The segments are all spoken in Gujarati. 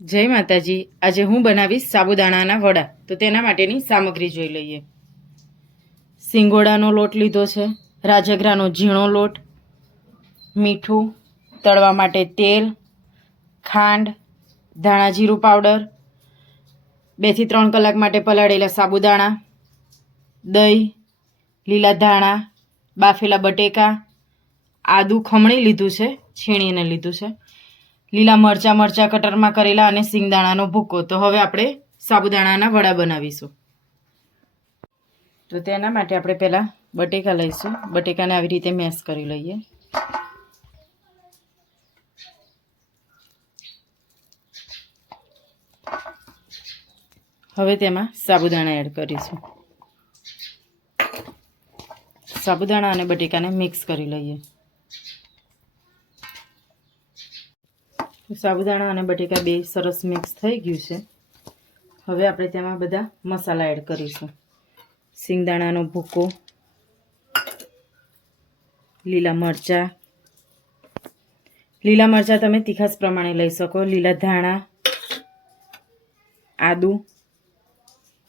જય માતાજી. આજે હું બનાવીશ સાબુદાણાના વડા. તો તેના માટેની સામગ્રી જોઈ લઈએ. સિંગોડાનો લોટ લીધો છે, રાજગરાનો ઝીણો લોટ, મીઠું, તળવા માટે તેલ, ખાંડ, ધાણા જીરું પાવડર બેથી ત્રણ કલાક માટે પલાળેલા સાબુદાણા, દહીં, લીલા ધાણા, બાફેલા બટેકા, આદું ખમણી લીધું છે, છીણીને લીધું છે. લીલા મરચાં મરચાં કટરમાં કરેલા અને સિંગદાણાનો ભૂકો. તો હવે આપણે સાબુદાણાના વડા બનાવીશું. તો તેના માટે આપણે પહેલાં બટેકા લઈશું. બટેકાને આવી રીતે મેશ કરી લઈએ. હવે તેમાં સાબુદાણા એડ કરીશું. સાબુદાણા અને બટેકાને મિક્સ કરી લઈએ. સાબુદાણા અને બટેકા બે સરસ મિક્સ થઈ ગયું છે. હવે આપણે તેમાં બધા મસાલા એડ કરીશું. સિંગદાણાનો ભૂકો, લીલા મરચાં. લીલા મરચાં તમે તીખાસ પ્રમાણે લઈ શકો. લીલા ધાણા, આદુ.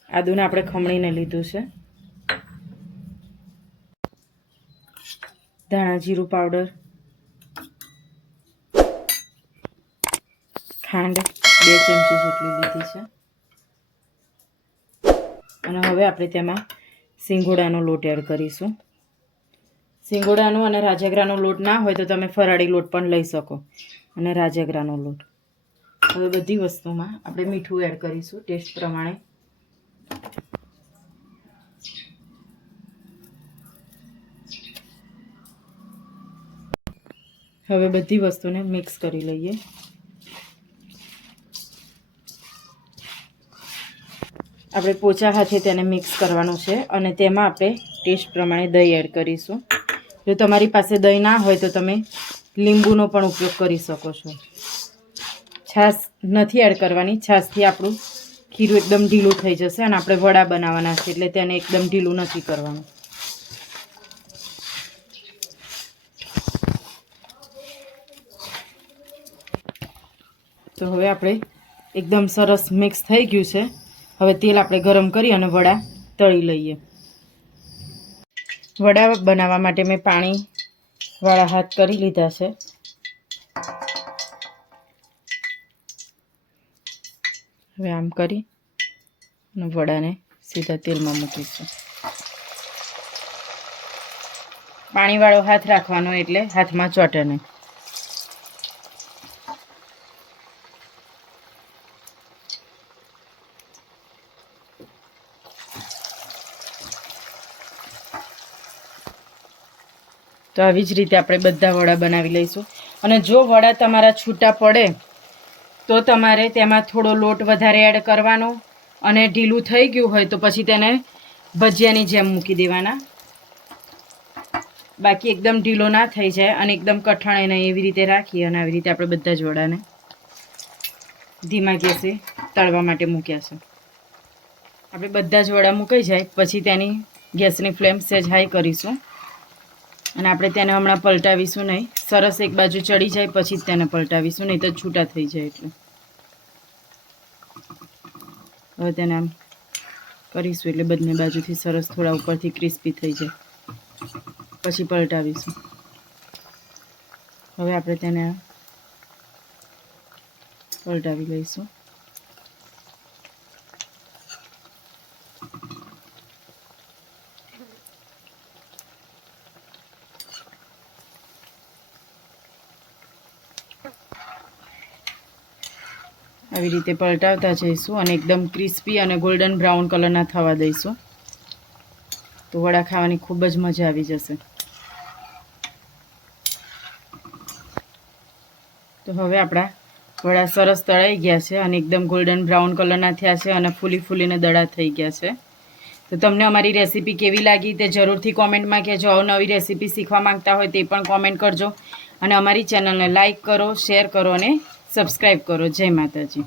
આદુને આપણે ખમણીને લીધું છે. ધાણા જીરું પાવડર ખાંડ બે ચમચી જેટલી લીધી છે. અને હવે આપણે તેમાં સિંગોડાનો લોટ એડ કરીશું. સિંગોડાનો અને રાજાગરાનો લોટ ના હોય તો તમે ફરાળી લોટ પણ લઈ શકો. અને રાજાગરાનો લોટ. હવે બધી વસ્તુમાં આપણે મીઠું એડ કરીશું ટેસ્ટ પ્રમાણે. હવે બધી વસ્તુને મિક્સ કરી લઈએ. આપણે પોચા હાથે તેને મિક્સ કરવાનું છે અને તેમાં આપણે ટેસ્ટ પ્રમાણે દહીં એડ કરીશું. જો તમારી પાસે દહીં ના હોય તો તમે લીંબુનો પણ ઉપયોગ કરી શકો છો. છાશ નથી એડ કરવાની, છાશથી આપણું ખીરું એકદમ ઢીલું થઈ જશે અને આપણે વડા બનાવવાના છે એટલે તેને એકદમ ઢીલું નથી કરવાનું. તો હવે આપણે એકદમ સરસ મિક્સ થઈ ગયું છે. હવે તેલ આપણે ગરમ કરી અને વડા તળી લઈએ. વડા બનાવવા માટે મેં પાણી વાળા હાથ કરી લીધા છે. હવે આમ કરી અને વડાને સીધા તેલમાં મૂકીશું. પાણીવાળો હાથ રાખવાનો એટલે હાથમાં ચોટે નહીં. તો આવી જ રીતે આપણે બધા વડા બનાવી લઈશું. અને જો વડા તમારા છૂટા પડે, તો તમારે તેમાં થોડો લોટ વધારે એડ કરવાનો. અને ઢીલું થઈ ગયું હોય તો પછી તેને ભજીયાની જેમ મૂકી દેવાના. બાકી એકદમ ઢીલો ના થઈ જાય અને એકદમ કઠણ એને એવી રીતે રાખીએ અને આવી રીતે આપણે બધા જ વડાને ધીમા ગેસે તળવા માટે મૂક્યા છે. આપણે બધા જ વડા મૂકાઈ જાય, પછી તેની ગેસની ફ્લેમ સેજ હાઈ કરીશું. અને આપણે તેને હમણાં પલટાવીશું નહીં. સરસ એક બાજુ ચડી જાય, પછી જ તેને પલટાવીશું, નહીં તો છૂટા થઈ જાય એટલે. હવે તેને આમ કરીશું એટલે બંને બાજુથી સરસ થોડા ઉપરથી ક્રિસ્પી થઈ જાય. પછી પલટાવીશું. હવે આપણે તેને પલટાવી લઈશું. આવી રીતે પલટાવતા જઈશું અને એકદમ ક્રિસ્પી અને ગોલ્ડન બ્રાઉન કલરના થવા દઈશું. તો વડા ખાવાની ખૂબ જ મજા આવી જશે. તો હવે આપણા વડા સરસ તળાઈ ગયા છે અને એકદમ ગોલ્ડન બ્રાઉન કલરના થયા છે અને ફૂલી ફૂલીને દડા થઈ ગયા છે. તો તમને અમારી રેસીપી કેવી લાગી તે જરૂરથી કોમેન્ટમાં કહેજો. અવનવી રેસીપી શીખવા માંગતા હોય તે પણ કોમેન્ટ કરજો. અને અમારી ચેનલને લાઇક કરો, શેર કરો અને સબસ્ક્રાઈબ કરો. જય માતાજી.